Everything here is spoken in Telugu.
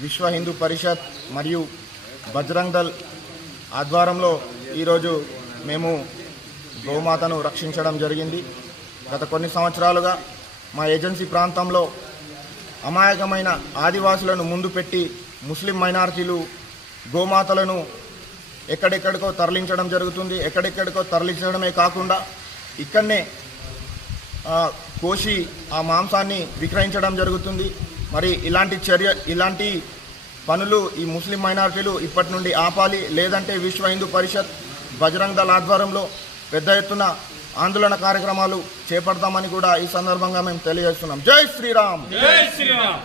విశ్వ హిందూ పరిషత్ మరియు బజరంగ్ దళ్ ఆధ్వర్యంలో ఈరోజు మేము గోమాతను రక్షించడం జరిగింది. గత కొన్ని సంవత్సరాలుగా మా ఏజెన్సీ ప్రాంతంలో అమాయకమైన ఆదివాసులను ముందు పెట్టి ముస్లిం మైనారిటీలు గోమాతలను ఎక్కడెక్కడికో తరలించడం జరుగుతుంది. ఎక్కడెక్కడికో తరలించడమే కాకుండా ఇక్కడనే కోసి ఆ మాంసాన్ని విక్రయించడం జరుగుతుంది. మరి ఇలాంటి పనులు ఈ ముస్లిం మైనారిటీలు ఇప్పటి నుండి ఆపాలి. లేదంటే విశ్వ హిందూ పరిషత్ బజరంగ్ దళ్ ఆధ్వర్యంలో పెద్ద ఎత్తున ఆందోళన కార్యక్రమాలు చేపడతామని కూడా ఈ సందర్భంగా మేము తెలియజేస్తున్నాం. జై శ్రీరామ్. జై శ్రీరామ్.